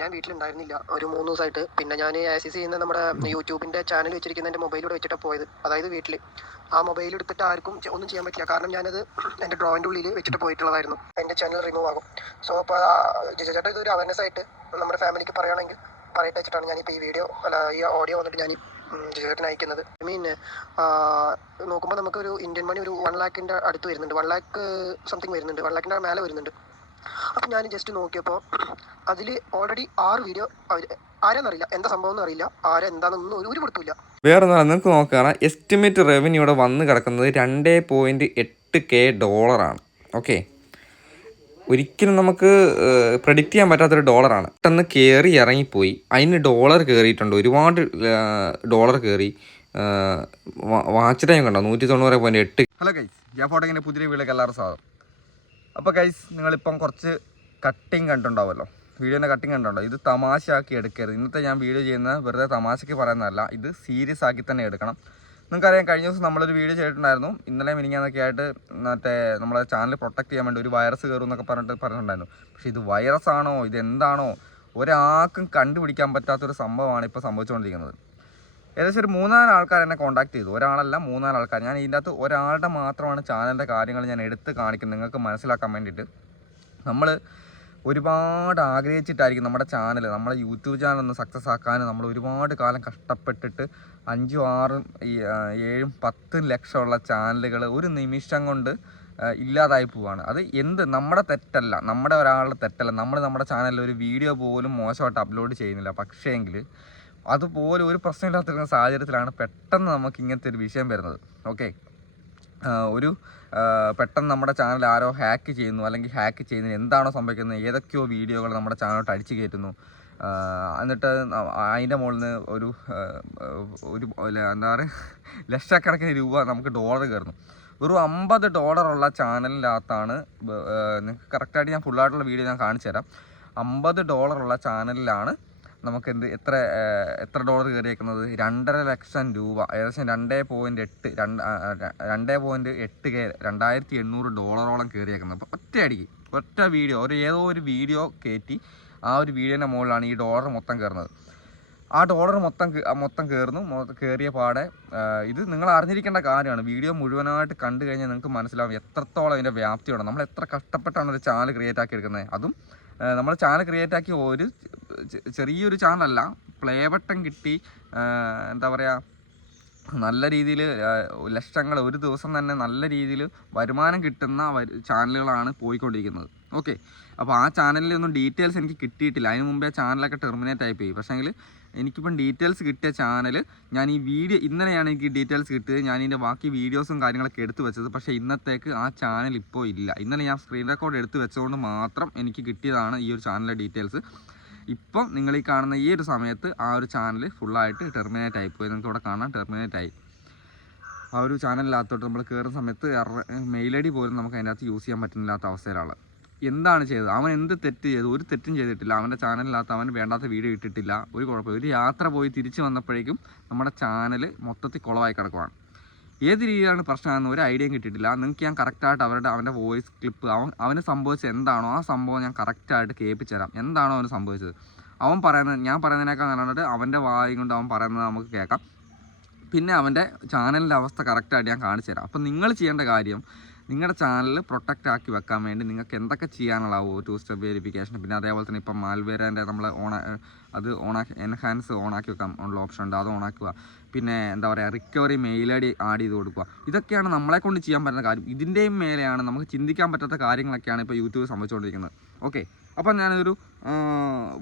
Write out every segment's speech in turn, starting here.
ഞാൻ വീട്ടിലുണ്ടായിരുന്നില്ല ഒരു 3 ദിവസമായിട്ട്. പിന്നെ ഞാൻ ആക്സസ് ചെയ്യുന്ന നമ്മുടെ യൂട്യൂബിൻ്റെ ചാനൽ വെച്ചിരിക്കുന്ന എൻ്റെ മൊബൈലിലൂടെ വെച്ചിട്ടാണ് പോയത്. അതായത് വീട്ടിൽ ആ മൊബൈൽ എടുത്തിട്ട് ആർക്കും ഒന്നും ചെയ്യാൻ പറ്റില്ല. കാരണം ഞാനത് എൻ്റെ ഡ്രോയിൻ്റെ ഉള്ളിൽ വെച്ചിട്ട് പോയിട്ടുള്ളതായിരുന്നു. എൻ്റെ ചാനൽ റിമൂവ് ആകും. സോ അപ്പോൾ ജിജോ ചേട്ടാ ഇതൊരു അവയർനെസ് ആയിട്ട് നമ്മുടെ ഫാമിലിക്ക് പറയുകയാണെങ്കിൽ പറയട്ടെ വെച്ചിട്ടാണ് ഞാനിപ്പോൾ ഈ ഓഡിയോ വന്നിട്ട് ഞാൻ ജിജോ ചേട്ടന് അയക്കുന്നത്. നോക്കുമ്പോൾ നമുക്കൊരു ഇന്ത്യൻ മണി ഒരു 1 lakhിൻ്റെ അടുത്ത് വരുന്നുണ്ട്. 1 lakh സംതിങ് വരുന്നുണ്ട്. 1 lakhിൻ്റെ മേലെ വരുന്നുണ്ട്. അപ്പം ഞാൻ ജസ്റ്റ് നോക്കിയപ്പോൾ അതിൽ ഓൾറെഡി 6 വീഡിയോ ആരെന്നറിയില്ല, എന്താ സംഭവം എന്ന് അറിയില്ല, ആരെന്താണെന്നൊന്നും ഒരു കൊടുത്തില്ല. വേറെ ഒന്നും നിങ്ങൾക്ക് നോക്കുകയാണ്, എസ്റ്റിമേറ്റ് റവന്യൂ ഇവിടെ വന്ന് കിടക്കുന്നത് $2.8K. ഓക്കെ, ഒരിക്കലും നമുക്ക് പ്രെഡിക്റ്റ് ചെയ്യാൻ പറ്റാത്തൊരു ഡോളറാണ്. പെട്ടെന്ന് കയറി ഇറങ്ങിപ്പോയി. അതിന് ഡോളർ കയറിയിട്ടുണ്ട്, ഒരുപാട് ഡോളർ കയറി. വാച്ച് ടൈം കണ്ടോ, 190.8. ഹലോ ഗൈസ്, ഫോട്ടോങ്ങിൻ്റെ പുതിയ വീഡിയോക്ക് എല്ലാവരും സ്വാഗതം. അപ്പോൾ ഗൈസ്, നിങ്ങളിപ്പം കുറച്ച് കട്ടിങ് കണ്ടിട്ടുണ്ടാവുമല്ലോ, വീഡിയോൻ്റെ കട്ടിങ് കണ്ടിട്ടുണ്ടോ. ഇത് തമാശയാക്കി എടുക്കരുത്. ഇന്നത്തെ ഞാൻ വീഡിയോ ചെയ്യുന്നത് വെറുതെ തമാശയ്ക്ക് പറയുന്നതല്ല, ഇത് സീരിയസ് ആക്കി തന്നെ എടുക്കണം. നിങ്ങൾക്കറിയാം, കഴിഞ്ഞ ദിവസം നമ്മളൊരു വീഡിയോ ചെയ്തിട്ടുണ്ടായിരുന്നു. ഇന്നലെ മിനിങ്ങാന്നൊക്കെ ആയിട്ട് മറ്റേ നമ്മളെ ചാനൽ പ്രൊട്ടക്ട് ചെയ്യാൻ വേണ്ടി ഒരു വൈറസ് കയറും എന്നൊക്കെ പറഞ്ഞിട്ടുണ്ടായിരുന്നു. പക്ഷേ ഇത് വൈറസ് ആണോ ഇതെന്താണോ ഒരാൾക്കും കണ്ടുപിടിക്കാൻ പറ്റാത്തൊരു സംഭവമാണ് ഇപ്പോൾ സംഭവിച്ചുകൊണ്ടിരിക്കുന്നത്. ഏകദേശം ഒരു 3-4 ആൾക്കാർ എന്നെ കോൺടാക്ട് ചെയ്തു. ഒരാളല്ല, 3-4 ആൾക്കാർ. ഞാൻ ഇതിൻ്റെ അകത്ത് ഒരാളുടെ മാത്രമാണ് ചാനലിൻ്റെ കാര്യങ്ങൾ ഞാൻ എടുത്ത് കാണിക്കുന്നത് നിങ്ങൾക്ക് മനസ്സിലാക്കാൻ വേണ്ടിയിട്ട്. നമ്മൾ ഒരുപാട് ആഗ്രഹിച്ചിട്ടായിരിക്കും നമ്മുടെ ചാനൽ, നമ്മുടെ യൂട്യൂബ് ചാനൽ ഒന്ന് സക്സസ് ആക്കാൻ നമ്മൾ ഒരുപാട് കാലം കഷ്ടപ്പെട്ടിട്ട് 5, 6, 7, 10 ലക്ഷമുള്ള ചാനലുകൾ ഒരു നിമിഷം കൊണ്ട് ഇല്ലാതായി പോവുകയാണ്. അത് നമ്മുടെ തെറ്റല്ല, നമ്മുടെ ഒരാളുടെ തെറ്റല്ല. നമ്മുടെ ചാനലിൽ ഒരു വീഡിയോ പോലും മോശമായിട്ട് അപ്ലോഡ് ചെയ്യുന്നില്ല. പക്ഷേങ്കിൽ അതുപോലെ ഒരു പ്രശ്നമില്ലാത്തിരുന്ന സാഹചര്യത്തിലാണ് പെട്ടെന്ന് നമുക്ക് ഇങ്ങനത്തെ ഒരു വിഷയം വരുന്നത്. ഓക്കെ, പെട്ടെന്ന് നമ്മുടെ ചാനൽ ആരോ ഹാക്ക് ചെയ്യുന്നു, അല്ലെങ്കിൽ ഹാക്ക് ചെയ്യുന്നതിന് എന്താണോ സംഭവിക്കുന്നത്, ഏതൊക്കെയോ വീഡിയോകൾ നമ്മുടെ ചാനലോട്ട് അടിച്ചു കയറ്റുന്നു. എന്നിട്ട് അതിൻ്റെ മുകളിൽ നിന്ന് ഒരു എന്താ പറയുക, ലക്ഷക്കണക്കിന് രൂപ നമുക്ക് ഡോളർ കയറുന്നു. ഒരു $50 ചാനലിനകത്താണ്, നിങ്ങൾക്ക് കറക്റ്റായിട്ട് ഞാൻ ഫുള്ളായിട്ടുള്ള വീഡിയോ ഞാൻ കാണിച്ചു തരാം. $50 ചാനലിലാണ് നമുക്ക് എത്ര ഡോളർ കയറിയേക്കുന്നത്? 2.5 ലക്ഷം രൂപ, ഏകദേശം 2.8K, $2,800 കയറിയേക്കുന്നത്. അപ്പോൾ ഒറ്റ വീഡിയോ, ഏതോ ഒരു വീഡിയോ കയറ്റി ആ ഒരു വീഡിയോൻ്റെ മുകളിലാണ് ഈ ഡോളർ മൊത്തം കയറുന്നത്. ആ ഡോളർ മൊത്തം കയറിയ പാടെ ഇത് നിങ്ങൾ അറിഞ്ഞിരിക്കേണ്ട കാര്യമാണ്. വീഡിയോ മുഴുവനായിട്ട് കണ്ടു കഴിഞ്ഞാൽ നിങ്ങൾക്ക് മനസ്സിലാവും എത്രത്തോളം ഇതിൻ്റെ വ്യാപ്തിയുണ്ട്. നമ്മൾ എത്ര കഷ്ടപ്പെട്ടാണ് ഒരു ചാനൽ ക്രിയേറ്റ് ആക്കി എടുക്കുന്നത്. അതും നമ്മൾ ചാനൽ ക്രിയേറ്റ് ആക്കി ഒരു ചെറിയൊരു ചാനലല്ല, പ്ലേ ബട്ടൺ കിട്ടി, എന്താ പറയുക, നല്ല രീതിയിൽ ലക്ഷങ്ങൾ ഒരു ദിവസം തന്നെ നല്ല രീതിയിൽ വരുമാനം കിട്ടുന്ന ചാനലുകളാണ് പോയിക്കൊണ്ടിരിക്കുന്നത്. ഓക്കെ, അപ്പോൾ ആ ചാനലിലൊന്നും ഡീറ്റെയിൽസ് എനിക്ക് കിട്ടിയിട്ടില്ല. അതിന് മുമ്പേ ചാനലൊക്കെ ടെർമിനേറ്റ് ആയി പോയി. പക്ഷേങ്കിൽ എനിക്കിപ്പം ഡീറ്റെയിൽസ് കിട്ടിയ ചാനൽ, ഞാൻ ഈ വീഡിയോ ഇന്നലെയാണ് എനിക്ക് ഡീറ്റെയിൽസ് കിട്ടിയത്. ഞാൻ ഇതിൻ്റെ ബാക്കി വീഡിയോസും കാര്യങ്ങളൊക്കെ എടുത്തു വെച്ചത്. പക്ഷേ ഇന്നത്തേക്ക് ആ ചാനൽ ഇപ്പോൾ ഇല്ല. ഇന്നലെ ഞാൻ സ്ക്രീൻ റെക്കോർഡ് എടുത്തു വെച്ചതുകൊണ്ട് മാത്രം എനിക്ക് കിട്ടിയതാണ് ഈ ഒരു ചാനലിലെ ഡീറ്റെയിൽസ്. ഇപ്പം നിങ്ങൾ ഈ കാണുന്ന ഈ ഒരു സമയത്ത് ആ ഒരു ചാനൽ ഫുള്ളായിട്ട് ടെർമിനേറ്റ് ആയിപ്പോയി. നിങ്ങൾക്ക് ഇവിടെ കാണാൻ ടെർമിനേറ്റ് ആയി. ആ ഒരു ചാനലിനകത്തോട്ട് നമ്മൾ കയറുന്ന സമയത്ത് മെയിൽ ID പോലും നമുക്ക് അതിനകത്ത് യൂസ് ചെയ്യാൻ പറ്റുന്നില്ലാത്ത അവസ്ഥയിലാണ്. എന്താണ് ചെയ്തത്? അവൻ എന്ത് തെറ്റ് ചെയ്തു? ഒരു തെറ്റും ചെയ്തിട്ടില്ല. അവൻ്റെ ചാനലിനകത്ത് അവൻ വേണ്ടാത്ത വീഡിയോ ഇട്ടിട്ടില്ല, ഒരു കുഴപ്പമില്ല. ഒരു യാത്ര പോയി തിരിച്ച് വന്നപ്പോഴേക്കും നമ്മുടെ ചാനൽ മൊത്തത്തിൽ കുളമായി കിടക്കുവാണ്. ഏത് രീതിയിലാണ് പ്രശ്നമെന്ന് ഒരു ഐഡിയയും കിട്ടിയിട്ടില്ല. നിങ്ങൾക്ക് ഞാൻ കറക്റ്റായിട്ട് അവൻ്റെ വോയിസ് ക്ലിപ്പ്, അവന് സംഭവിച്ചത് എന്താണോ ആ സംഭവം ഞാൻ കറക്റ്റായിട്ട് കേൾപ്പിച്ചു തരാം. എന്താണോ അവന് സംഭവിച്ചത്, അവൻ പറയുന്നത്, ഞാൻ പറയുന്നതിനേക്കാൾ നല്ലതായിട്ട് അവൻ്റെ വായും കൊണ്ട് അവൻ പറയുന്നത് നമുക്ക് കേൾക്കാം. പിന്നെ അവൻ്റെ ചാനലിൻ്റെ അവസ്ഥ കറക്റ്റായിട്ട് ഞാൻ കാണിച്ചു തരാം. അപ്പം നിങ്ങൾ ചെയ്യേണ്ട കാര്യം, നിങ്ങളുടെ ചാനൽ പ്രൊട്ടക്റ്റ് ആക്കി വെക്കാൻ വേണ്ടി നിങ്ങൾക്ക് എന്തൊക്കെ ചെയ്യാനുള്ളാവോ, 2 സ്റ്റെപ്പ് വെരിഫിക്കേഷൻ, പിന്നെ അതേപോലെ തന്നെ ഇപ്പം മാൽവേറിൻ്റെ നമ്മൾ എൻഹാൻസ് ഓണാക്കി വെക്കാൻ ഉള്ള ഓപ്ഷൻ ഉണ്ട്, അത് ഓണാക്കുക. പിന്നെ എന്താ പറയുക, റിക്കവറി മെയിൽ ID ആഡ് ചെയ്ത് കൊടുക്കുക. ഇതൊക്കെയാണ് നമ്മളെ കൊണ്ട് ചെയ്യാൻ പറ്റുന്ന കാര്യം. ഇതിൻ്റെയും മേലെയാണ് നമുക്ക് ചിന്തിക്കാൻ പറ്റാത്ത കാര്യങ്ങളൊക്കെയാണ് ഇപ്പോൾ യൂട്യൂബ് സംഭവിച്ചുകൊണ്ടിരിക്കുന്നത്. ഓക്കെ, അപ്പം ഞാനിതൊരു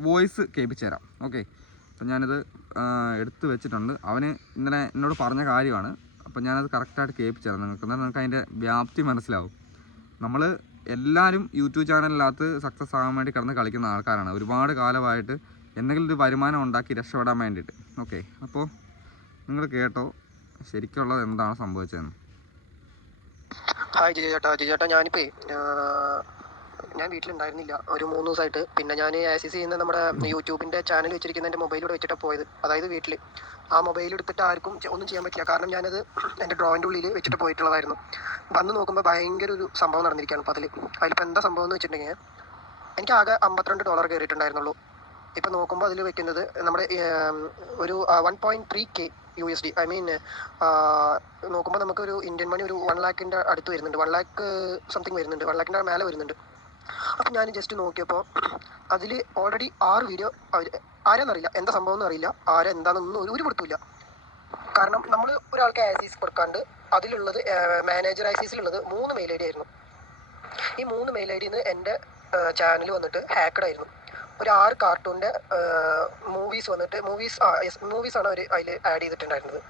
വോയിസ് കേൾപ്പിച്ചു തരാം. ഓക്കെ, അപ്പം ഞാനിത് എടുത്ത് വെച്ചിട്ടുണ്ട്. അവന് ഇന്നലെ എന്നോട് പറഞ്ഞ കാര്യമാണ്. അപ്പം ഞാനത് കറക്റ്റായിട്ട് കേൾപ്പിച്ചു തരാം നിങ്ങൾക്ക്. എന്നാൽ നിങ്ങൾക്ക് അതിൻ്റെ വ്യാപ്തി മനസ്സിലാവും. നമ്മൾ എല്ലാവരും യൂട്യൂബ് ചാനലിനകത്ത് സക്സസ് ആകാൻ വേണ്ടി കിടന്ന് കളിക്കുന്ന ആൾക്കാരാണ്. ഒരുപാട് കാലമായിട്ട് എന്തെങ്കിലും ഒരു വരുമാനം ഉണ്ടാക്കി രക്ഷപ്പെടാൻ വേണ്ടിയിട്ട്. ഓക്കെ, അപ്പോൾ നിങ്ങൾ കേട്ടോ ശരിക്കുള്ളത് എന്താണ് സംഭവിച്ചതെന്ന്. ഹായ് ജിജേട്ടാ, ഞാനിപ്പോൾ ഞാൻ വീട്ടിലുണ്ടായിരുന്നില്ല ഒരു 3 ദിവസമായിട്ട്. പിന്നെ ഞാൻ ആക്സസ് ചെയ്യുന്ന നമ്മുടെ യൂട്യൂബിൻ്റെ ചാനൽ വെച്ചിരിക്കുന്ന എൻ്റെ മൊബൈലിലൂടെ വെച്ചിട്ടാണ് പോയത്. അതായത് വീട്ടിൽ ആ മൊബൈൽ എടുത്തിട്ട് ആർക്കും ഒന്നും ചെയ്യാൻ പറ്റില്ല. കാരണം ഞാനത് എൻ്റെ ഡ്രോയിൻ്റെ ഉള്ളിൽ വെച്ചിട്ട് പോയിട്ടുള്ളതായിരുന്നു. വന്ന് നോക്കുമ്പോൾ ഭയങ്കര ഒരു സംഭവം നടന്നിരിക്കുകയാണ്. അപ്പോൾ അതിലിപ്പോൾ എന്താ സംഭവം എന്ന് വെച്ചിട്ടുണ്ടെങ്കിൽ, എനിക്ക് ആകെ $52 കയറിയിട്ടുണ്ടായിരുന്നുള്ളൂ. ഇപ്പം നോക്കുമ്പോൾ അതിൽ വെക്കുന്നത് നമ്മുടെ ഒരു 1.3K USD. ഐ മീൻ നോക്കുമ്പോൾ നമുക്കൊരു ഇന്ത്യൻ മണി ഒരു 1 lakhിൻ്റെ അടുത്ത് വരുന്നുണ്ട്, 1 lakh സംതിങ് വരുന്നുണ്ട്, 1 lakhിൻ്റെ മേലെ വരുന്നുണ്ട്. അപ്പം ഞാൻ ജസ്റ്റ് നോക്കിയപ്പോൾ അതിൽ ഓൾറെഡി 6 വീഡിയോ ആരെന്നറിയില്ല, എന്താ സംഭവം എന്ന് അറിയില്ല, ആരെന്താണെന്നൊന്നും ഒരു പിടുത്തമില്ല. കാരണം നമ്മൾ ഒരാൾക്ക് ആക്സസ് കൊടുക്കാണ്ട് അതിലുള്ളത് മാനേജർ ആക്സസിലുള്ളത് 3 മെയിൽ ID ആയിരുന്നു. ഈ 3 മെയിൽ IDയിൽ നിന്ന് എൻ്റെ ചാനൽ വന്നിട്ട് ഹാക്കഡ് ആയിരുന്നു. ഒരു 6 കാർട്ടൂണിൻ്റെ മൂവീസ് വന്നിട്ട് മൂവീസാണ് അവർ അതിൽ ആഡ് ചെയ്തിട്ടുണ്ടായിരുന്നത്.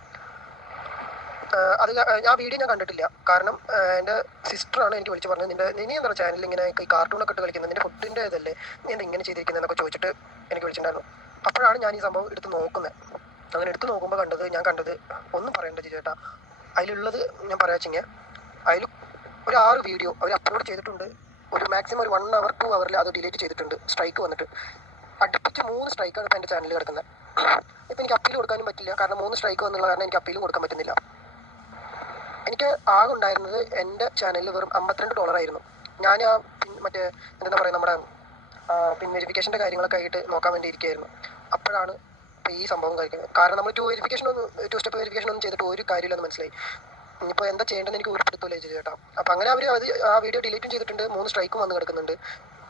അത് ആ വീഡിയോ ഞാൻ കണ്ടിട്ടില്ല. കാരണം എൻ്റെ സിസ്റ്ററാണ് എനിക്ക് വിളിച്ച് പറഞ്ഞത്, നീ എന്താ ചാനലിൽ ഇങ്ങനെ ഈ കാർട്ടൂണൊക്കെ ഇട്ട് കളിക്കുന്നത്, നിൻ്റെ ഫുഡിൻ്റെ ഇതല്ലേ, നീ എന്താ ഇങ്ങനെ ചെയ്തിരിക്കുന്നതെന്നൊക്കെ ചോദിച്ചിട്ട് എനിക്ക് വിളിച്ചിട്ടുണ്ടായിരുന്നു. അപ്പോഴാണ് ഞാൻ ഈ സംഭവം എടുത്ത് നോക്കുന്നത്. അങ്ങനെ എടുത്ത് നോക്കുമ്പോൾ ഞാൻ കണ്ടത് ഒന്നും പറയേണ്ട ചേട്ടാ. അതിലുള്ളത് ഞാൻ പറയാച്ചെങ്കിൽ അതിൽ ഒരു 6 വീഡിയോ അവർ അപ്ലോഡ് ചെയ്തിട്ടുണ്ട്. ഒരു മാക്സിമം ഒരു 1 hour 2 hour അത് ഡിലീറ്റ് ചെയ്തിട്ടുണ്ട്. സ്ട്രൈക്ക് വന്നിട്ട് അടുപ്പിച്ച് 3 സ്ട്രൈക്കാണ് ഇപ്പോൾ എൻ്റെ ചാനലിൽ കിടക്കുന്നത്. ഇപ്പം എനിക്ക് അപ്പീൽ കൊടുക്കാനും പറ്റില്ല, കാരണം 3 സ്ട്രൈക്ക് വന്നുള്ള കാരണം എനിക്ക് അപ്പീലും കൊടുക്കാൻ പറ്റുന്നില്ല. എനിക്ക് ആകെ ഉണ്ടായിരുന്നത് എൻ്റെ ചാനലിൽ വെറും $52 ആയിരുന്നു. ഞാൻ മറ്റേ എന്താ പറയുക, നമ്മുടെ പിൻ വെരിഫിക്കേഷൻ്റെ കാര്യങ്ങളൊക്കെ ആയിട്ട് നോക്കാൻ വേണ്ടി ഇരിക്കുകയായിരുന്നു. അപ്പോഴാണ് ഇപ്പോൾ ഈ സംഭവം കഴിക്കുന്നത്. കാരണം നമ്മൾ 2 സ്റ്റെപ്പ് വെരിഫിക്കേഷൻ ഒന്നും ചെയ്തിട്ട് ഒരു കാര്യമില്ലെന്ന് മനസ്സിലായി. ഇനിയിപ്പോൾ എന്താ ചെയ്യേണ്ടതെന്ന് എനിക്ക് ഒരു പിടുത്തമില്ല ചേട്ടാ. അപ്പോൾ അങ്ങനെ അവർ ആ വീഡിയോ ഡിലീറ്റും ചെയ്തിട്ടുണ്ട്, 3 സ്ട്രൈക്കും വന്ന് കിടക്കുന്നുണ്ട്.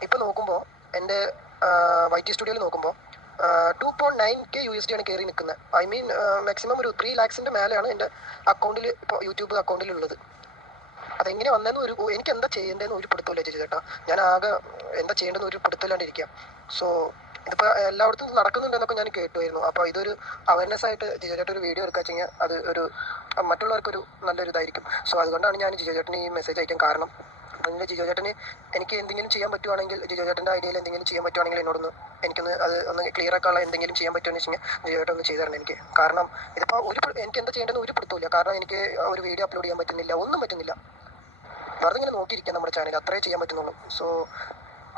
ഇപ്പോൾ നോക്കുമ്പോൾ എൻ്റെ YT സ്റ്റുഡിയോയിൽ നോക്കുമ്പോൾ 2.9K USD ആണ് കയറി നിൽക്കുന്നത്. ഐ മീൻ മാക്സിമം ഒരു 3 lakhിൻ്റെ മേലെയാണ് എൻ്റെ അക്കൗണ്ടിൽ, ഇപ്പോൾ യൂട്യൂബ് അക്കൗണ്ടിലുള്ളത്. അതെങ്ങനെ വന്നതെന്ന് എനിക്ക് എന്താ ചെയ്യേണ്ടതെന്ന് ഒരു പിടുത്തമില്ല ചേട്ടാ. ഞാൻ ആകെ എന്താ ചെയ്യേണ്ടതെന്ന് ഒരു പിടുത്തമില്ലാണ്ടിരിക്കാം. സോ ഇതിപ്പോൾ എല്ലായിടത്തും നടക്കുന്നുണ്ടെന്നൊക്കെ ഞാൻ കേട്ടുമായിരുന്നു. അപ്പോൾ ഇതൊരു അവയർനെസ് ആയിട്ട് ജിജോ ഒരു വീഡിയോ എടുക്കുക വെച്ചാൽ അത് ഒരു മറ്റുള്ളവർക്കൊരു നല്ലൊരു ഇതായിരിക്കും. സോ അതുകൊണ്ടാണ് ഞാൻ ജിജോ ചേട്ടന് ഈ മെസ്സേജ് അയക്കാൻ കാരണം. അപ്പം ജിജോ ചേട്ടന് എനിക്ക് എന്തെങ്കിലും ചെയ്യാൻ പറ്റുവാണെങ്കിൽ, ജിജോ ചേട്ടൻ്റെ ഐഡിയയിൽ എന്തെങ്കിലും ചെയ്യാൻ പറ്റുവാണെങ്കിൽ എന്നോടൊന്ന് എനിക്കൊന്ന് അത് ഒന്ന് ക്ലിയർ ആക്കാനുള്ള എന്തെങ്കിലും ചെയ്യാൻ പറ്റുമെന്ന് വെച്ച് കഴിഞ്ഞാൽ ജിജോ ചേട്ടൻ ഒന്ന് ചെയ്തു തരണം എനിക്ക്. കാരണം ഇതിപ്പോൾ എനിക്ക് എന്താ ചെയ്യേണ്ടതെന്ന് ഒരു പിടുത്തമില്ല. കാരണം എനിക്ക് ഒരു വീഡിയോ അപ്ലോഡ് ചെയ്യാൻ പറ്റുന്നില്ല, ഒന്നും പറ്റുന്നില്ല. വെറുതെ ഇങ്ങനെ നോക്കിയിരിക്കാം നമ്മുടെ ചാനൽ, അത്രേ ചെയ്യാൻ പറ്റുന്നുള്ളൂ. സോ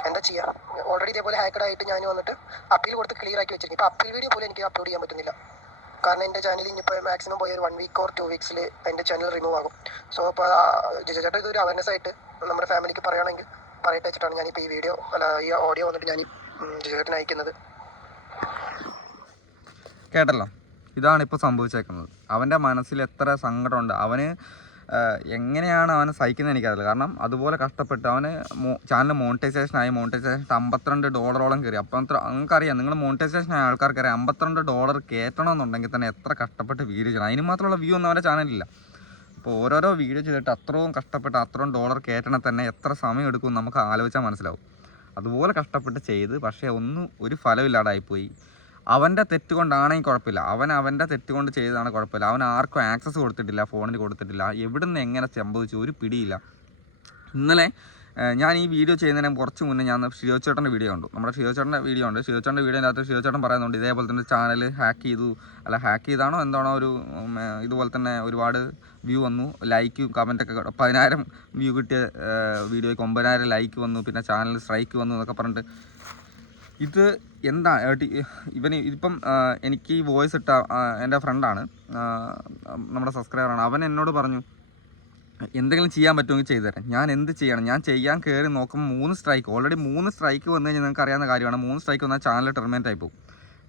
എന്താ ചെയ്യുക, ഓൾറെഡി ഇതേപോലെ ഹാക്കഡ് ആയിട്ട് ഞാൻ വന്നിട്ട് അപ്പീൽ കൊടുത്ത് ക്ലിയർ ആക്കി വെച്ചിരിക്കും. ഇപ്പോൾ അപ്പീൽ വീഡിയോ പോലും എനിക്ക് അപ്ലോഡ് ചെയ്യാൻ പറ്റുന്നില്ല. കാരണം എൻ്റെ ചാനൽ ഇനിയിപ്പോൾ മാക്സിമം പോയ ഒരു 1 week or 2 weeks എൻ്റെ ചാനൽ റിമൂവ് ആകും. സോ അപ്പോൾ ജിജോ ചേട്ടാ ഇതൊരു അവയർനെസ് ആയിട്ട് നമ്മുടെ ഫാമിലിക്ക് പറയുകയാണെങ്കിൽ പറയട്ടെ വെച്ചിട്ടാണ് ഞാനിപ്പോൾ ഈ വീഡിയോ ഈ ഓഡിയോ വന്നിട്ട് ഞാൻ ജിജോ ചേട്ടന് അയക്കുന്നത്. കേട്ടല്ലോ, ഇതാണ് ഇപ്പോൾ സംഭവിച്ചേക്കുന്നത്. അവൻ്റെ മനസ്സിൽ എത്ര സങ്കടമുണ്ട്, അവന് എങ്ങനെയാണ് അവനെ സഹിക്കുന്നത് എനിക്കറിയില്ല. കാരണം അതുപോലെ കഷ്ടപ്പെട്ട് അവന് ചാനൽ മോണിറ്റൈസേഷനായി, മോണിറ്റൈസേഷൻ $52 കയറി. അപ്പം നിങ്ങൾക്കറിയാം, നിങ്ങൾ മോണിറ്റൈസേഷൻ ആയ ആൾക്കാർക്കറിയാം $52 കയറ്റണമെന്നുണ്ടെങ്കിൽ തന്നെ എത്ര കഷ്ടപ്പെട്ട് വീഡിയോ ചെയ്യണം. അതിന് മാത്രമുള്ള വ്യൂ ഒന്നും അവൻ്റെ ചാനലില്ല. അപ്പോൾ ഓരോരോ വീഡിയോ ചെയ്തിട്ട് അത്രയും കഷ്ടപ്പെട്ട് അത്രയും $1 കയറ്റണം തന്നെ എത്ര സമയം എടുക്കും നമുക്ക് ആലോചിച്ചാൽ മനസ്സിലാവും. അതുപോലെ കഷ്ടപ്പെട്ട് ചെയ്ത് പക്ഷേ ഒരു ഫലമില്ലാതായിപ്പോയി. അവൻ്റെ തെറ്റ് കൊണ്ടാണെങ്കിൽ കുഴപ്പമില്ല, അവൻ്റെ തെറ്റ് കൊണ്ട് ചെയ്തതാണ് കുഴപ്പമില്ല. അവൻ ആർക്കും ആക്സസ് കൊടുത്തിട്ടില്ല, ഫോണിൽ കൊടുത്തിട്ടില്ല, എവിടുന്ന് എങ്ങനെ സംഭവിച്ചു ഒരു പിടിയില്ല. ഇന്നലെ ഞാൻ ഈ വീഡിയോ ചെയ്യുന്നതിന് കുറച്ച് മുന്നേ ഞാൻ ഷിയോച്ചേട്ടൻ്റെ വീഡിയോ കണ്ടു. നമ്മുടെ ഷിയോച്ചേട്ടൻ്റെ വീഡിയോ ഉണ്ട്. ഷിയോച്ചേട്ടൻ്റെ വീഡിയോനകത്ത് ഷിയോച്ചേട്ടൻ പറയുന്നുണ്ട് ഇതേപോലെ തന്നെ ചാനൽ ഹാക്ക് ചെയ്താണോ എന്താണോ ഒരു ഇതുപോലെ തന്നെ ഒരുപാട് വ്യൂ വന്നു, ലൈക്കും കമൻറ്റൊക്കെ 10,000 വ്യൂ കിട്ടിയ വീഡിയോയ്ക്ക് 9,000 ലൈക്ക് വന്നു, പിന്നെ ചാനൽ സ്ട്രൈക്ക് വന്നു എന്നൊക്കെ പറഞ്ഞിട്ട് ഇത് എന്താ ഇതിപ്പം എനിക്ക് ഈ വോയിസ് ഇട്ട എൻ്റെ ഫ്രണ്ടാണ്, നമ്മുടെ സബ്സ്ക്രൈബറാണ്. അവൻ എന്നോട് പറഞ്ഞു എന്തെങ്കിലും ചെയ്യാൻ പറ്റുമെങ്കിൽ ചെയ്തു തരാം. ഞാൻ എന്ത് ചെയ്യണം, ഞാൻ ചെയ്യാൻ കയറി നോക്കുമ്പോൾ 3 സ്ട്രൈക്ക്, ഓൾറെഡി 3 സ്ട്രൈക്ക് വന്നു കഴിഞ്ഞാൽ നിങ്ങൾക്ക് അറിയാവുന്ന കാര്യമാണ്. 3 സ്ട്രൈക്ക് വന്നാൽ ചാനൽ ടെർമിനേറ്റ് ആയി പോകും.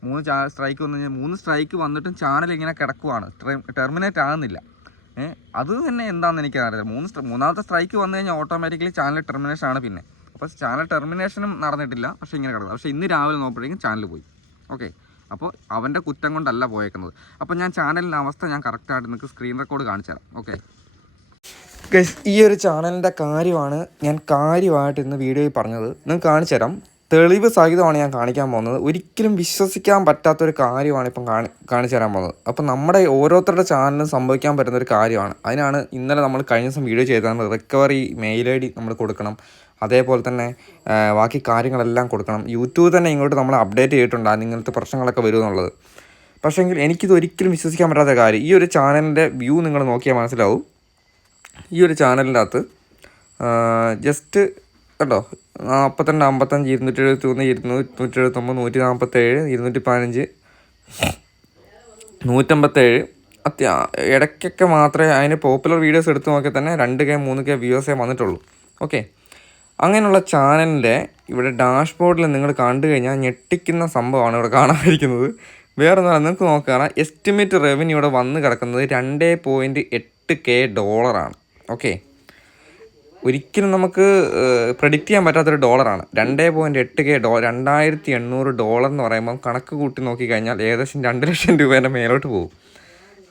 3 സ്ട്രൈക്ക് വന്നു കഴിഞ്ഞാൽ 3 സ്ട്രൈക്ക് വന്നിട്ടും ചാനൽ ഇങ്ങനെ കിടക്കുവാണ്, ടെർമിനേറ്റ് ആകുന്നില്ല. അത് തന്നെ എന്താണെന്ന് എനിക്കറിയില്ല. മൂന്നാമത്തെ സ്ട്രൈക്ക് വന്നു കഴിഞ്ഞാൽ ഓട്ടോമാറ്റിക്കലി ചാനൽ ടെർമിനേഷൻ ആണ്. പിന്നെ അപ്പോൾ ചാനൽ ടെർമിനേഷനും നടന്നിട്ടില്ല, പക്ഷേ ഇങ്ങനെ കിടക്കുന്നത്. പക്ഷേ ഇന്ന് രാവിലെ നോക്കുമ്പോഴേക്കും ചാനൽ പോയി. ഓക്കെ, അപ്പോൾ അവൻ്റെ കുറ്റം കൊണ്ടല്ല പോയേക്കുന്നത്. അപ്പോൾ ഞാൻ ചാനലിൻ്റെ അവസ്ഥ ഞാൻ കറക്റ്റായിട്ട് നിങ്ങൾക്ക് സ്ക്രീൻ റെക്കോർഡ് കാണിച്ചു തരാം. ഓക്കെ ഗൈസ്, ഈ ഒരു ചാനലിൻ്റെ കാര്യമാണ് ഞാൻ കാര്യമായിട്ട് ഇന്ന് വീഡിയോയിൽ പറഞ്ഞത്. നിങ്ങൾക്ക് കാണിച്ചു തരാം, തെളിവ് സഹിതമാണ് ഞാൻ കാണിക്കാൻ പോകുന്നത്. ഒരിക്കലും വിശ്വസിക്കാൻ പറ്റാത്തൊരു കാര്യമാണ് ഇപ്പം കാണിച്ചു തരാൻ പോകുന്നത്. അപ്പം നമ്മുടെ ഓരോരുത്തരുടെ ചാനലിനും സംഭവിക്കാൻ പറ്റുന്നൊരു കാര്യമാണ്. അതിനാണ് ഇന്നലെ നമ്മൾ കഴിഞ്ഞ ദിവസം വീഡിയോ ചെയ്തതാണ്. റിക്കവറി മെയിൽ ID നമ്മൾ കൊടുക്കണം, അതേപോലെ തന്നെ ബാക്കി കാര്യങ്ങളെല്ലാം കൊടുക്കണം. യൂട്യൂബ് തന്നെ ഇങ്ങോട്ട് നമ്മൾ അപ്ഡേറ്റ് ചെയ്തിട്ടുണ്ടാകും ഇങ്ങനത്തെ പ്രശ്നങ്ങളൊക്കെ വരുമെന്നുള്ളത്. പക്ഷേങ്കിൽ എനിക്കിത് ഒരിക്കലും വിശ്വസിക്കാൻ പറ്റാത്ത കാര്യം, ഈ ഒരു ചാനലിൻ്റെ വ്യൂ നിങ്ങൾ നോക്കിയാൽ മനസ്സിലാവും. ഈ ഒരു ചാനലിൻ്റെ അകത്ത് ജസ്റ്റ് കേട്ടോ 42, 55, 271, 279, 147, 215, 157 ഇടയ്ക്കൊക്കെ മാത്രമേ അതിന് പോപ്പുലർ വീഡിയോസ് എടുത്ത് നോക്കിയാൽ തന്നെ 2K 3K വ്യൂവേഴ്സേ വന്നിട്ടുള്ളൂ. ഓക്കെ, അങ്ങനെയുള്ള ചാനലിൻ്റെ ഇവിടെ ഡാഷ്ബോർഡിൽ നിങ്ങൾ കണ്ടു കഴിഞ്ഞാൽ ഞെട്ടിക്കുന്ന സംഭവമാണ് ഇവിടെ കാണാതിരിക്കുന്നത്. വേറെ ഒന്നുമല്ല, നിങ്ങൾക്ക് നോക്കാം എസ്റ്റിമേറ്റ് റവന്യൂ ഇവിടെ വന്ന് കിടക്കുന്നത് $2.8K. ഓക്കെ, ഒരിക്കലും നമുക്ക് പ്രെഡിക്റ്റ് ചെയ്യാൻ പറ്റാത്തൊരു ഡോളറാണ്. $2.8K, $2800 എന്ന് പറയുമ്പം കണക്ക് കൂട്ടി നോക്കിക്കഴിഞ്ഞാൽ ഏകദേശം 2 ലക്ഷം രൂപേൻ്റെ മേലോട്ട് പോകും.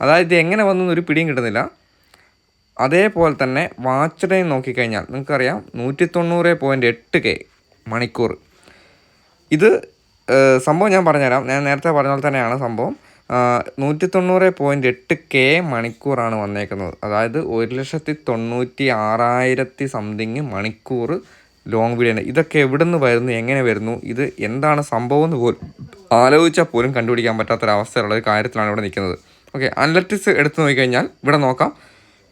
അതായത് ഇത് എങ്ങനെ വന്നൊന്നും ഒരു പിടിയും കിട്ടുന്നില്ല. അതേപോലെ തന്നെ വാച്ച് ടൈം നോക്കിക്കഴിഞ്ഞാൽ നിങ്ങൾക്കറിയാം 190.8K മണിക്കൂർ. ഇത് സംഭവം ഞാൻ പറഞ്ഞുതരാം. ഞാൻ നേരത്തെ പറഞ്ഞ പോലെ തന്നെയാണ് സംഭവം. 190.8K മണിക്കൂറാണ് വന്നേക്കുന്നത്. അതായത് 1,96,000 സംതിങ് മണിക്കൂർ ലോങ് വീഡിയോ. ഇതൊക്കെ എവിടെ നിന്ന് വരുന്നു, എങ്ങനെ വരുന്നു, ഇത് എന്താണ് സംഭവം എന്ന് പോലും ആലോചിച്ചാൽ പോലും കണ്ടുപിടിക്കാൻ പറ്റാത്തൊരവസ്ഥയിലുള്ള ഒരു കാര്യത്തിലാണ് ഇവിടെ നിൽക്കുന്നത്. ഓക്കെ, അനലറ്റിക്സ് എടുത്ത് നോക്കിക്കഴിഞ്ഞാൽ ഇവിടെ നോക്കാം.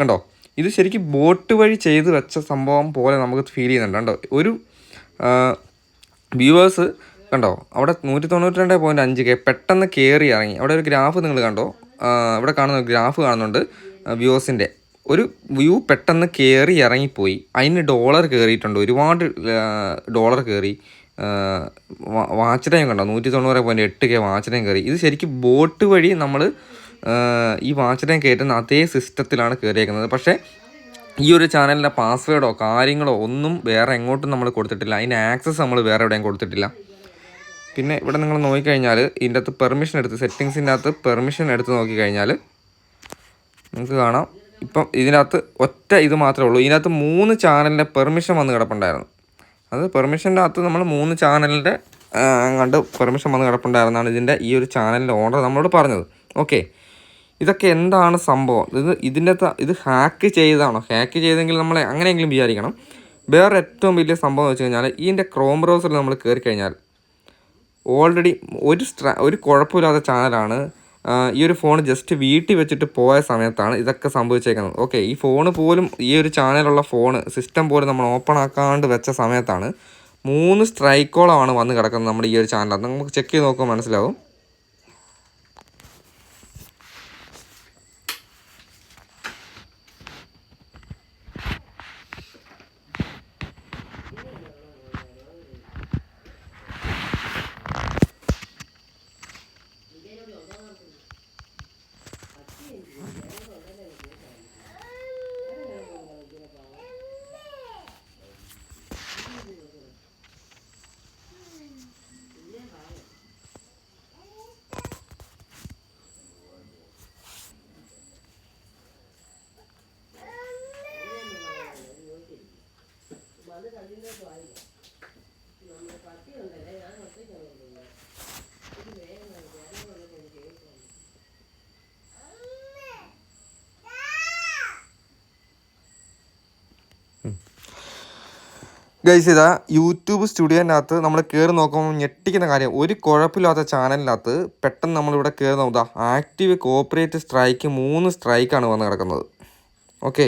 കണ്ടോ, ഇത് ശരിക്കും ബോട്ട് വഴി ചെയ്ത് വെച്ച സംഭവം പോലെ നമുക്ക് ഫീൽ ചെയ്യുന്നുണ്ട്. കണ്ടോ, ഒരു വ്യൂവേഴ്സ് കണ്ടോ അവിടെ 192.5K പെട്ടെന്ന് കയറി ഇറങ്ങി. അവിടെ ഒരു ഗ്രാഫ് നിങ്ങൾ കണ്ടോ, ഇവിടെ കാണുന്ന ഗ്രാഫ് കാണുന്നുണ്ട്. വ്യൂവേഴ്സിൻ്റെ ഒരു വ്യൂ പെട്ടെന്ന് കയറി ഇറങ്ങിപ്പോയി. അതിന് ഡോളർ കയറിയിട്ടുണ്ട്, ഒരുപാട് ഡോളർ കയറി. വാച്ച് ടൈം കണ്ടോ, 190.8K വാച്ച് ടൈം കയറി. ഇത് ശരിക്കും ബോട്ട് വഴി നമ്മൾ ഈ വാച്ച് ടൈം കയറ്റുന്ന അതേ സിസ്റ്റത്തിലാണ് കയറിയേക്കുന്നത്. പക്ഷേ ഈ ഒരു ചാനലിൻ്റെ പാസ്വേഡോ കാര്യങ്ങളോ ഒന്നും വേറെ എങ്ങോട്ടും നമ്മൾ കൊടുത്തിട്ടില്ല. അതിൻ്റെ ആക്സസ് നമ്മൾ വേറെ എവിടെയും കൊടുത്തിട്ടില്ല. പിന്നെ ഇവിടെ നിങ്ങൾ നോക്കിക്കഴിഞ്ഞാൽ ഇതിൻ്റെ അകത്ത് പെർമിഷൻ എടുത്ത് സെറ്റിങ്സിൻ്റെ അകത്ത് പെർമിഷൻ എടുത്ത് നോക്കിക്കഴിഞ്ഞാൽ നിങ്ങൾക്ക് കാണാം. ഇപ്പം ഇതിനകത്ത് ഒറ്റ ഇത് മാത്രമേ ഉള്ളൂ. ഇതിനകത്ത് 3 ചാനലിൻ്റെ പെർമിഷൻ വന്ന് കിടപ്പുണ്ടായിരുന്നു. അത് പെർമിഷൻ്റെ അകത്ത് നമ്മൾ 3 ചാനലിൻ്റെ കണ്ട് പെർമിഷൻ വന്ന് കിടപ്പുണ്ടായിരുന്നാണ് ഇതിൻ്റെ ഈ ഒരു ചാനലിൻ്റെ ഓണർ നമ്മളോട് പറഞ്ഞത്. ഓക്കെ, ഇതൊക്കെ എന്താണ് സംഭവം? ഇത് ഹാക്ക് ചെയ്തതാണോ? ഹാക്ക് ചെയ്തെങ്കിൽ നമ്മൾ അങ്ങനെയെങ്കിലും വിചാരിക്കണം. വേറെ ഏറ്റവും വലിയ സംഭവം എന്ന് വെച്ച് കഴിഞ്ഞാൽ ഇതിൻ്റെ ക്രോം ബ്രൗസറിൽ നമ്മൾ കയറി കഴിഞ്ഞാൽ ഓൾറെഡി ഒരു കുഴപ്പമില്ലാത്ത ചാനലാണ്. ഈ ഒരു ഫോൺ ജസ്റ്റ് വീട്ടിൽ വെച്ചിട്ട് പോയ സമയത്താണ് ഇതൊക്കെ സംഭവിച്ചേക്കുന്നത്. ഓക്കെ, ഈ ഫോണ് പോലും ഈ ഒരു ചാനലുള്ള സിസ്റ്റം പോലും നമ്മൾ ഓപ്പൺ ആക്കാണ്ട് വെച്ച സമയത്താണ് 3 സ്ട്രൈക്കോളമാണ് വന്ന് കിടക്കുന്നത് നമ്മുടെ ഈ ഒരു ചാനൽ. നമുക്ക് ചെക്ക് ചെയ്ത് നോക്കുമ്പോൾ മനസ്സിലാവും. ഗൈസ്, ഇതാ യൂട്യൂബ് സ്റ്റുഡിയോൻ്റെ അകത്ത് നമ്മൾ കയറി നോക്കുമ്പോൾ ഞെട്ടിക്കുന്ന കാര്യം, ഒരു കുഴപ്പമില്ലാത്ത ചാനലിനകത്ത് പെട്ടെന്ന് നമ്മളിവിടെ കയറി നോക്കുക. ആക്റ്റീവ് കോപ്പറേറ്റ് സ്ട്രൈക്ക് 3 സ്ട്രൈക്കാണ് വന്ന് കിടക്കുന്നത്. ഓക്കെ,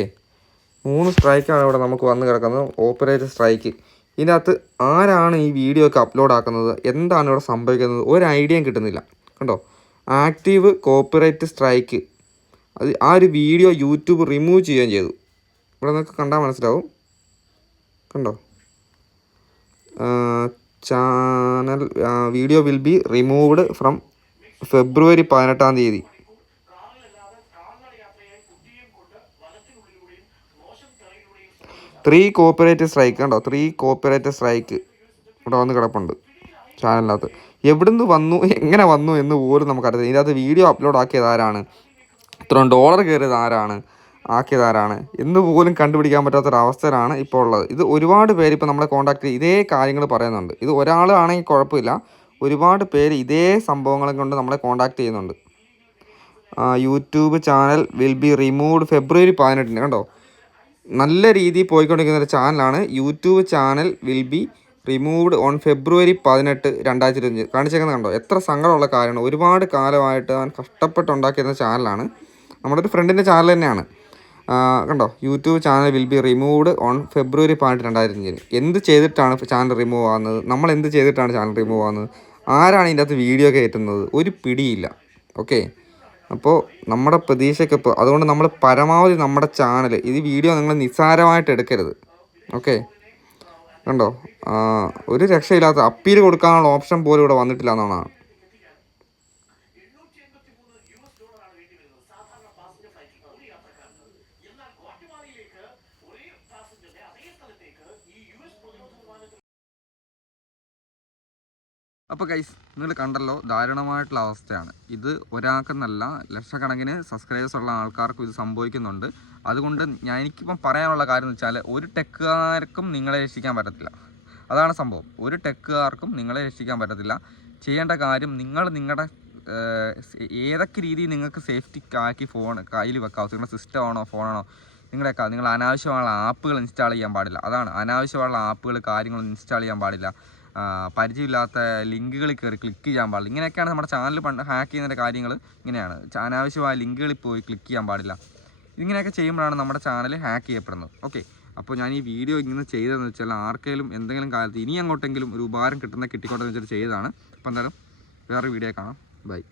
3 സ്ട്രൈക്കാണ് ഇവിടെ നമുക്ക് വന്ന് കിടക്കുന്നത്. Operate strike. ഇതിനകത്ത് ആരാണ് ഈ വീഡിയോ ഒക്കെ അപ്ലോഡ് ആക്കുന്നത്, എന്താണ് ഇവിടെ സംഭവിക്കുന്നത്, ഒരു ഐഡിയയും കിട്ടുന്നില്ല. കണ്ടോ, ആക്റ്റീവ് കോപ്പറേറ്റ് സ്ട്രൈക്ക്. ആ ഒരു വീഡിയോ യൂട്യൂബ് റിമൂവ് ചെയ്യുകയും ചെയ്തു. ഇവിടെ നിങ്ങൾക്ക് കണ്ടാൽ മനസ്സിലാവും. കണ്ടോ, channel video will be removed from February 18. 3 copyright strike. കണ്ടോ, 3 കോപ്പറേറ്റ് സ്ട്രൈക്ക് ഇവിടെ വന്ന് കിടപ്പുണ്ട് ചാനലിനകത്ത്. എവിടുന്ന് വന്നു, എങ്ങനെ വന്നു എന്ന് പോലും നമുക്കറിയാം. ഇതിനകത്ത് വീഡിയോ അപ്ലോഡ് ആക്കിയത് ആരാണ്, ഇത്രയും ഡോളർ കയറിയത് ആക്കിയതാരാണ് എന്ന് പോലും കണ്ടുപിടിക്കാൻ പറ്റാത്തൊരവസ്ഥയിലാണ് ഇപ്പോൾ ഉള്ളത്. ഇത് ഒരുപാട് പേര് ഇപ്പോൾ നമ്മളെ കോൺടാക്ട് ചെയ്ത് ഇതേ കാര്യങ്ങൾ പറയുന്നുണ്ട്. ഇത് ഒരാളാണെങ്കിൽ കുഴപ്പമില്ല, ഒരുപാട് പേര് ഇതേ സംഭവങ്ങളെ കൊണ്ട് നമ്മളെ കോൺടാക്ട് ചെയ്യുന്നുണ്ട്. YouTube channel will be removed February 18. കണ്ടോ, നല്ല രീതിയിൽ പോയിക്കൊണ്ടിരിക്കുന്ന ഒരു ചാനലാണ്. YouTube channel will be removed on February 18, 2025 കാണിച്ചേക്കുന്നത്. കണ്ടോ, എത്ര സങ്കടമുള്ള കാര്യമാണ്. ഒരുപാട് കാലമായിട്ട് അവൻ കഷ്ടപ്പെട്ടുണ്ടാക്കിയിരുന്ന ചാനലാണ്. നമ്മുടെ ഒരു ഫ്രണ്ടിൻ്റെ ചാനൽ തന്നെയാണ്. കണ്ടോ, YouTube channel will be removed on February 18, 2025. എന്ത് ചെയ്തിട്ടാണ് ചാനൽ റിമൂവ് ആകുന്നത്, നമ്മൾ എന്ത് ചെയ്തിട്ടാണ് ചാനൽ റിമൂവ് ആകുന്നത്, ആരാണ് ഇതിൻ്റെ അകത്ത് വീഡിയോ കയറ്റുന്നത്, ഒരു പിടിയില്ല. ഓക്കെ, അപ്പോൾ നമ്മുടെ പ്രതീക്ഷയ്ക്ക് ഇപ്പോൾ അതുകൊണ്ട് നമ്മൾ പരമാവധി നമ്മുടെ ചാനൽ, ഇത് വീഡിയോ നിങ്ങൾ നിസ്സാരമായിട്ട് എടുക്കരുത്. ഓക്കെ, കണ്ടോ, ഒരു രക്ഷയില്ലാത്ത അപ്പീൽ കൊടുക്കാനുള്ള ഓപ്ഷൻ പോലും ഇവിടെ വന്നിട്ടില്ല എന്നാണ്. അപ്പോൾ ഗൈസ്, നിങ്ങൾ കണ്ടല്ലോ, ദാരുണമായിട്ടുള്ള അവസ്ഥയാണ് ഇത്. ഒരാൾക്കെന്നല്ല, ലക്ഷക്കണക്കിന് സബ്സ്ക്രൈബേഴ്സ് ഉള്ള ആൾക്കാർക്കും ഇത് സംഭവിക്കുന്നുണ്ട്. അതുകൊണ്ട് എനിക്കിപ്പം പറയാനുള്ള കാര്യം എന്ന് വെച്ചാൽ, ഒരു ടെക്കുകാർക്കും നിങ്ങളെ രക്ഷിക്കാൻ പറ്റത്തില്ല. അതാണ് സംഭവം. ഒരു ടെക്കുകാർക്കും നിങ്ങളെ രക്ഷിക്കാൻ പറ്റത്തില്ല. ചെയ്യേണ്ട കാര്യം, നിങ്ങളുടെ ഏതൊക്കെ രീതിയിൽ നിങ്ങൾക്ക് സേഫ്റ്റി ആക്കി ഫോൺ കയ്യിൽ വെക്കാം. നിങ്ങളുടെ സിസ്റ്റമാണോ ഫോണാണോ നിങ്ങൾ അനാവശ്യമുള്ള ആപ്പുകൾ ഇൻസ്റ്റാൾ ചെയ്യാൻ പാടില്ല. അതാണ്, അനാവശ്യമുള്ള ആപ്പുകൾ കാര്യങ്ങളൊന്നും ഇൻസ്റ്റാൾ ചെയ്യാൻ പാടില്ല. പരിചയമില്ലാത്ത ലിങ്കുകളിൽ കയറി ക്ലിക്ക് ചെയ്യാൻ പാടില്ല. ഇങ്ങനെയൊക്കെയാണ് നമ്മുടെ ചാനൽ ഹാക്ക് ചെയ്യുന്നതിൻ്റെ കാര്യങ്ങൾ. ഇങ്ങനെയാണ്, അനാവശ്യമായ ലിങ്കുകളിൽ പോയി ക്ലിക്ക് ചെയ്യാൻ പാടില്ല. ഇങ്ങനെയൊക്കെ ചെയ്യുമ്പോഴാണ് നമ്മുടെ ചാനൽ ഹാക്ക് ചെയ്യപ്പെടുന്നത്. ഓക്കെ, അപ്പോൾ ഞാൻ ഈ വീഡിയോ ഇങ്ങനെ ചെയ്തതെന്ന് വെച്ചാൽ, ആർക്കെങ്കിലും എന്തെങ്കിലും കാലത്ത് ഇനി അങ്ങോട്ടെങ്കിലും ഒരു ഉപകാരം കിട്ടിക്കോട്ടെ എന്ന് വെച്ചിട്ട് ചെയ്തതാണ്. അപ്പോൾ എന്തായാലും വേറെ വീഡിയോ കാണാം. ബൈ.